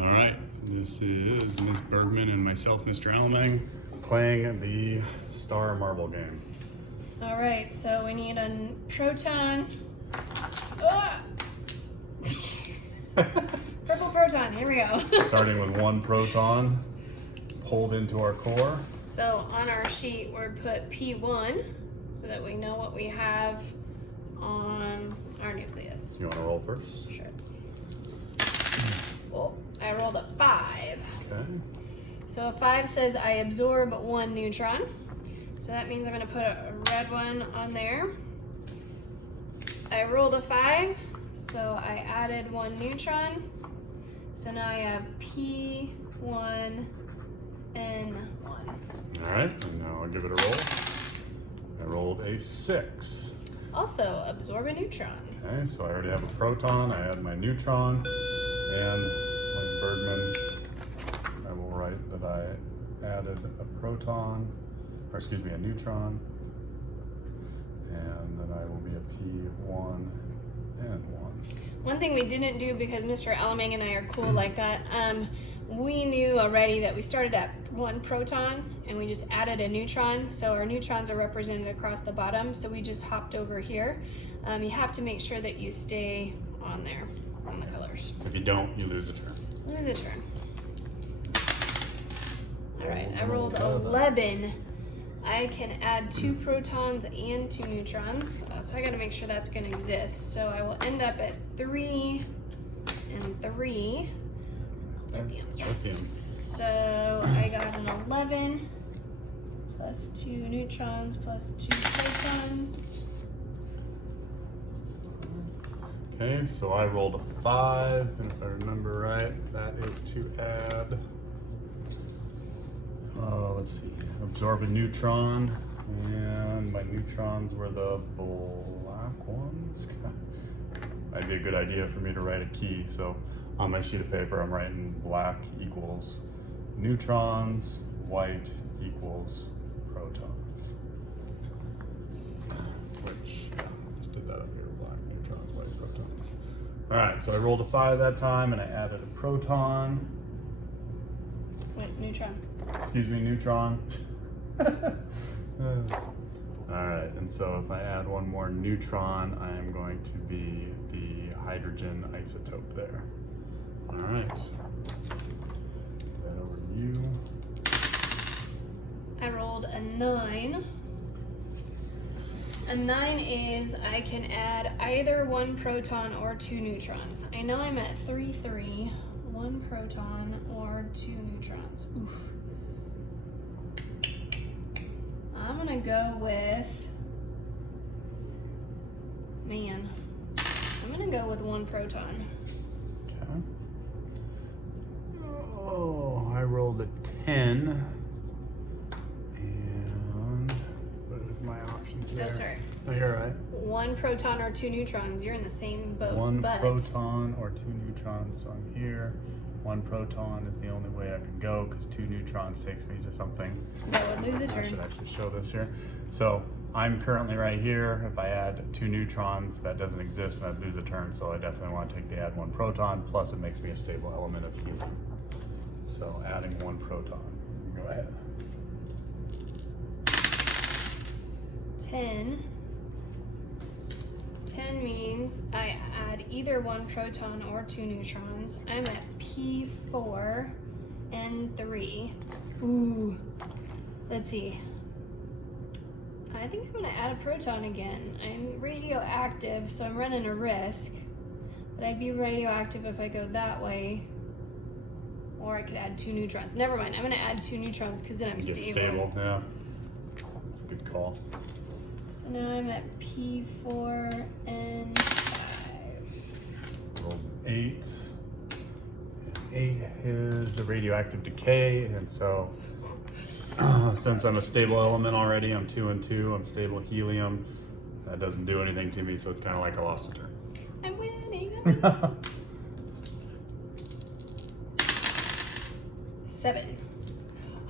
All right, this is Ms. Bergman and myself, Mr. Allemang, playing the Star Marble game. All right, so we need a proton. Ah! Purple proton, here we go. Starting with one proton pulled into our core. So on our sheet, we're put P1 so that we know what we have on our nucleus. You want to roll first? Sure. Well, I rolled a 5. Okay. So a 5 says I absorb 1 neutron. So that means I'm going to put a red one on there. I rolled a 5, so I added 1 neutron. So now I have P1 and 1. All right, and now I'll give it a roll. I rolled a 6. Also, absorb a neutron. Okay, so I already have a proton. I add my neutron, and like Bergman, I will write that I added a proton, or excuse me, a neutron, and then I will be a P1 and 1. One thing we didn't do because Mr. Allemang and I are cool like that, we knew already that we started at 1 proton and we just added a neutron. So our neutrons are represented across the bottom. So we just hopped over here. You have to make sure that you stay on there, on the colors. If you don't, you lose a turn. Lose a turn. All right, I rolled 11. I can add 2 protons and 2 neutrons. So I gotta make sure that's gonna exist. So I will end up at 3 and 3. Lithium, yes. Lithium. So I got an 11 plus 2 neutrons plus 2 protons. Okay, so I rolled a 5, and if I remember right, that is to add, let's see, absorb a neutron, and my neutrons were the black ones. Might be a good idea for me to write a key, so on my sheet of paper I'm writing black equals neutrons, white equals protons. Which, just did that up here, black neutrons, white protons. All right, so I rolled a 5 that time and I added a proton. Wait, neutron. Excuse me, neutron. All right, and so if I add one more neutron, I am going to be the hydrogen isotope there. All right. That over to you. I rolled a 9. A 9 is I can add either 1 proton or 2 neutrons. I know I'm at 3, 3, 1 proton or 2 neutrons. Oof. I'm gonna go with, I'm gonna go with 1 proton. Okay. Oh, I rolled a 10. And what is my options there? Oh, sorry. No, you're right. 1 proton or 2 neutrons. You're in the same boat. 1 but proton or 2 neutrons, so I'm here. 1 proton is the only way I can go because 2 neutrons takes me to something. that would lose a I turn. should actually show this here. So I'm currently right here. If I add 2 neutrons, that doesn't exist and I'd lose a turn, so I definitely want to take the add 1 proton, plus it makes me a stable element of helium. So adding 1 proton. Go ahead. 10. 10 means I add either 1 proton or 2 neutrons. I'm at P4 and 3. Ooh. Let's see. I think I'm gonna add a proton again. I'm radioactive, so I'm running a risk. But I'd be radioactive if I go that way. Or I could add 2 neutrons. Never mind, I'm gonna add 2 neutrons because then I'm Get stable. stable, yeah. That's a good call. So now I'm at P4 and 5. Roll 8. And 8 is the radioactive decay, and so since I'm a stable element already, I'm 2 and 2, I'm stable helium. That doesn't do anything to me, so it's kind of like I lost a turn. I'm winning. 7.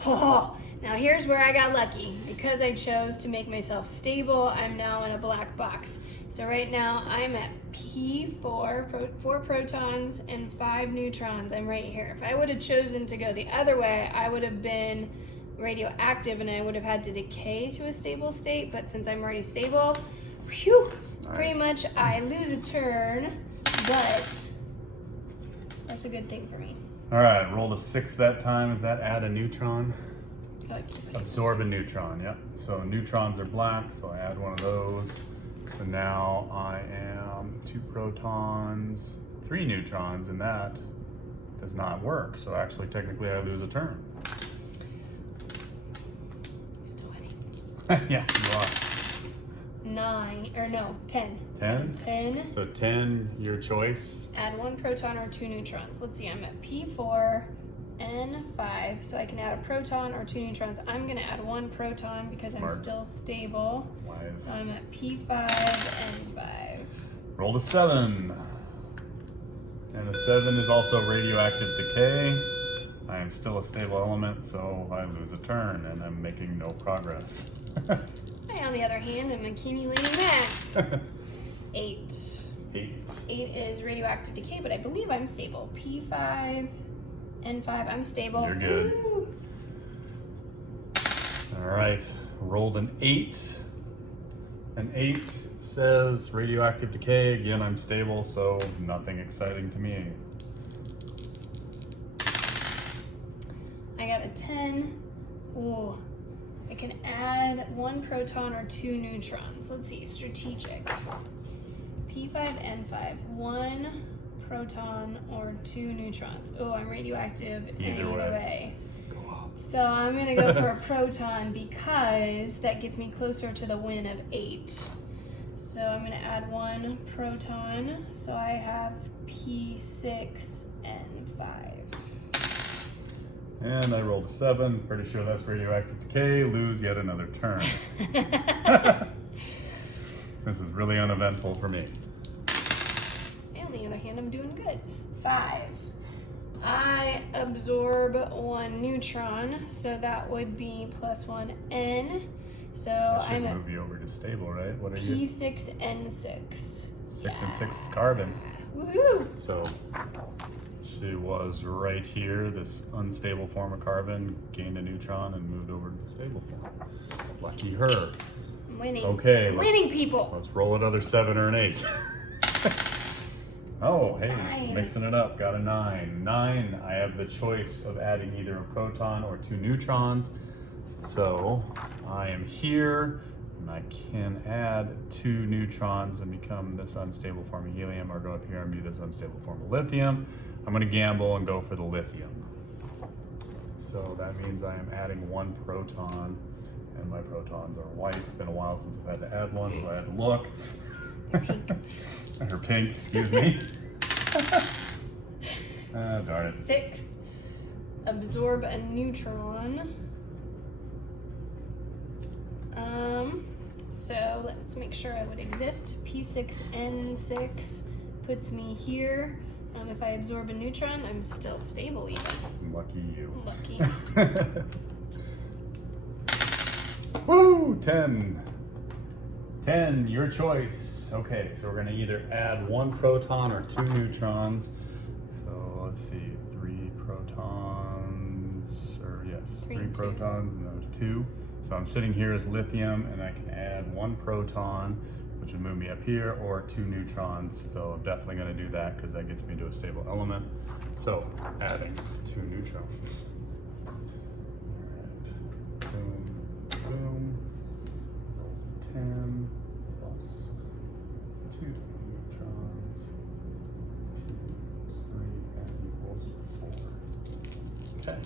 Oh, Now here's where I got lucky. Because I chose to make myself stable, I'm now in a black box. So right now I'm at P4, 4 protons and 5 neutrons. I'm right here. If I would have chosen to go the other way, I would have been radioactive and I would have had to decay to a stable state, but since I'm already stable, whew, Nice. pretty much I lose a turn, but that's a good thing for me. All right, rolled a 6 that time. Does that add a neutron? I like keeping it Absorb a neutron, yep. So neutrons are black, so I add one of those. So now I am 2 protons, 3 neutrons, and that does not work. So actually, technically, I lose a turn. I'm still winning. Yeah, you are. 10. 10? 10. So 10, your choice. Add 1 proton or 2 neutrons. Let's see, I'm at P4 and 5, so I can add a proton or 2 neutrons. I'm gonna add 1 proton because Smart. I'm still stable. Wise. So I'm at P5 and 5. Rolled a 7. And a 7 is also radioactive decay. I am still a stable element, so I lose a turn and I'm making no progress. I, on the other hand, am accumulating max. 8. 8. 8 is radioactive decay, but I believe I'm stable. P5 and 5, I'm stable. You're good. Woo! All right, rolled an 8. An 8 says radioactive decay. Again, I'm stable, so nothing exciting to me. I got a 10. Ooh. I can add 1 proton or 2 neutrons. Let's see, strategic. P5 and 5. 1 proton or 2 neutrons. Oh, I'm radioactive either way. So I'm gonna go for a proton because that gets me closer to the win of 8. So I'm gonna add 1 proton. So I have P6 and 5. And I rolled a 7. Pretty sure that's radioactive decay. Lose yet another turn. This is really uneventful for me. And on the other hand, I'm doing good. 5. I absorb 1 neutron, so that would be +1 N. So I should I'm at move you over to stable, right? What are you? P6N6. 6 and 6 is carbon. Woohoo! So she was right here, this unstable form of carbon, gained a neutron and moved over to the stable form. Lucky her. I'm winning. Okay, Winning people. let's roll another 7 or an 8. Oh, hey, 9. mixing it up, got a 9. 9, I have the choice of adding either a proton or 2 neutrons. So I am here, and I can add 2 neutrons and become this unstable form of helium, or go up here and be this unstable form of lithium. I'm gonna gamble and go for the lithium. So that means I am adding 1 proton, and my protons are white. It's been a while since I've had to add one, so I had to look. Or pink, excuse me. Darn it. 6. Absorb a neutron. So let's make sure I would exist. P6N6 puts me here. If I absorb a neutron, I'm still stable even. Lucky you. Lucky. Woo! 10. 10, your choice. Okay, so we're gonna either add 1 proton or 2 neutrons. So let's see, 3 protons, or yes, 3 3 protons, and there's 2. So I'm sitting here as lithium, and I can add 1 proton, which would move me up here, or 2 neutrons. So I'm definitely gonna do that because that gets me to a stable element. So adding 2 neutrons. All right, boom, boom. 10 plus 2 neutrons equals 3 and equals 4. Okay.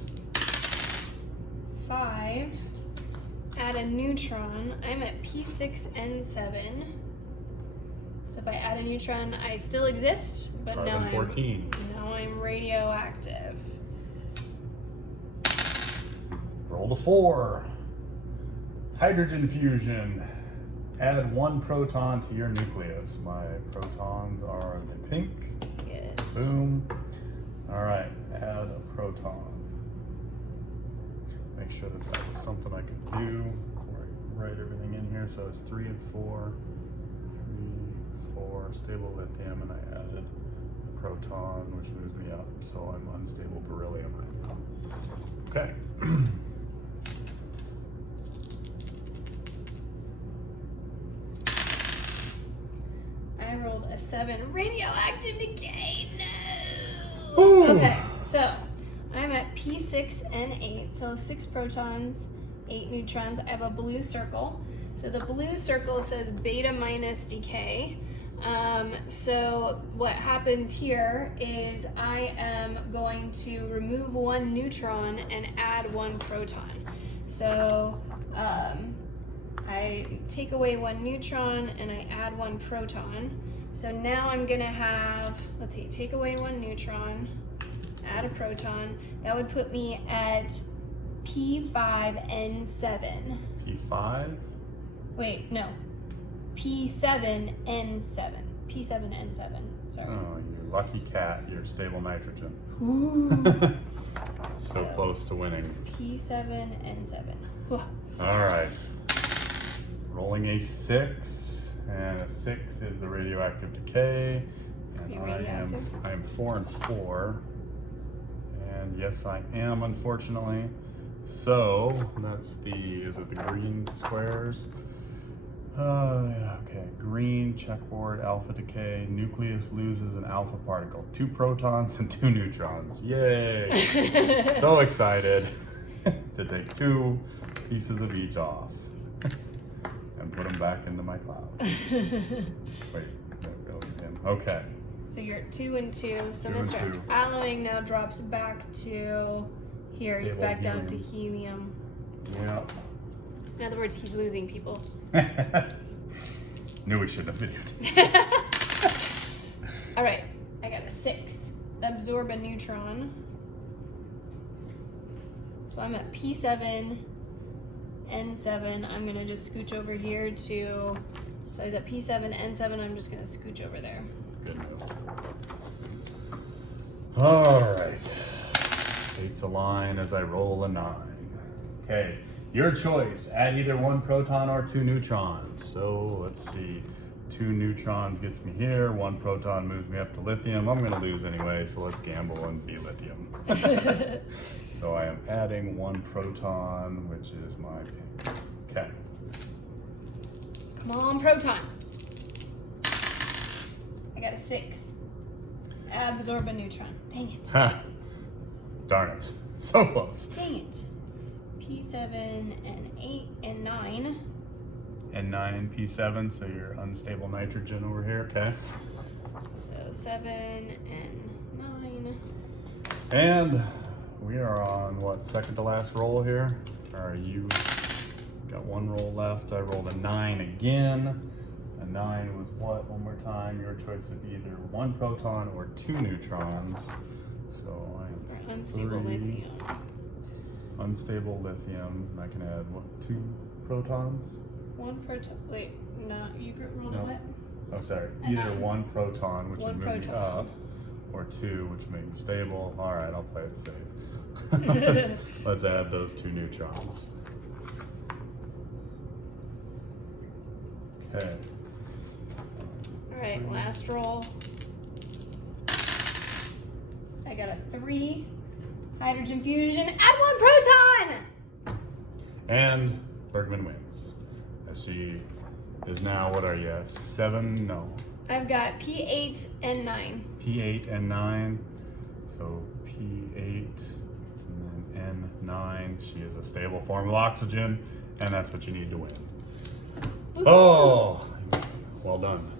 5. Add a neutron. I'm at P6N7. So if I add a neutron, I still exist, but Carbon 14. Now I'm radioactive. Roll a 4. Hydrogen fusion. Add 1 proton to your nucleus. My protons are the pink. Yes. Boom. All right, add a proton. make sure that that was something I could do before I write everything in here. So it's 3 and 4, 3, 4, stable lithium, and I added proton, which moves me up. So I'm unstable beryllium right now. Okay. I rolled a 7. Radioactive decay, no! Ooh. Okay, so I'm at P6N8, so 6 protons, 8 neutrons. I have a blue circle. So the blue circle says beta minus decay. So what happens here is I am going to remove 1 neutron and add 1 proton. So I take away 1 neutron and I add 1 proton. So now I'm gonna have, let's see, take away 1 neutron, add a proton. That would put me at P5N7. P5? Wait, no. P7N7. P7N7. Sorry. Oh, you lucky cat. You're stable nitrogen. Ooh. So close to winning. P7N7. Whoa. All right. Rolling a 6, and a 6 is the radioactive decay. And You radioactive? I am 4 and 4. And yes, I am, unfortunately. So that's is it the green squares? Yeah, okay. Green, checkboard, alpha decay, nucleus loses an alpha particle. 2 protons and 2 neutrons. Yay! So excited to take 2 pieces of each off and put them back into my cloud. Wait, okay. So you're at 2 and 2. So 2 and Mr. 2. Allemang now drops back to here. He's Stable back down to helium. Yeah. In other words, he's losing people. Knew we shouldn't have videoed. All right, I got a 6. Absorb a neutron. So I'm at P7, N7. I'm gonna just scooch over here to, so I was at P7, N7. I'm just gonna scooch over there. Good move. All right. Fates align as I roll a 9. Okay. Your choice, add either 1 proton or 2 neutrons. So let's see, 2 neutrons gets me here, 1 proton moves me up to lithium. I'm gonna lose anyway, so let's gamble and be lithium. So I am adding 1 proton, which is my pick. Okay. Come on, proton. I got a 6. Absorb a neutron. Dang it. Darn it, so close. Dang it. P7 and 8 and 9. And 9 and P7, so you're unstable nitrogen over here, okay? So 7 and 9. And we are on what, second to last roll here? Or you got 1 roll left. I rolled a 9 again. A 9 was what? One more time. Your choice would be either 1 proton or 2 neutrons. So I am Unstable 3. lithium. Unstable lithium. And I can add what, 2 protons? 1 proton. Wait, no, you rolled No. a what? Oh, sorry. A Either 9. 1 proton, which 1 would move me proton. up, or 2, which would make me stable. All right, I'll play it safe. Let's add those 2 neutrons. Okay. Alright, last roll. I got a 3. Hydrogen fusion. Add 1 proton! And Bergman wins. As she is now, what are you, 7? No. I've got P8 and 9. P8 and 9. So P8 and then N9. She is a stable form of oxygen, and that's what you need to win. Oh, well done.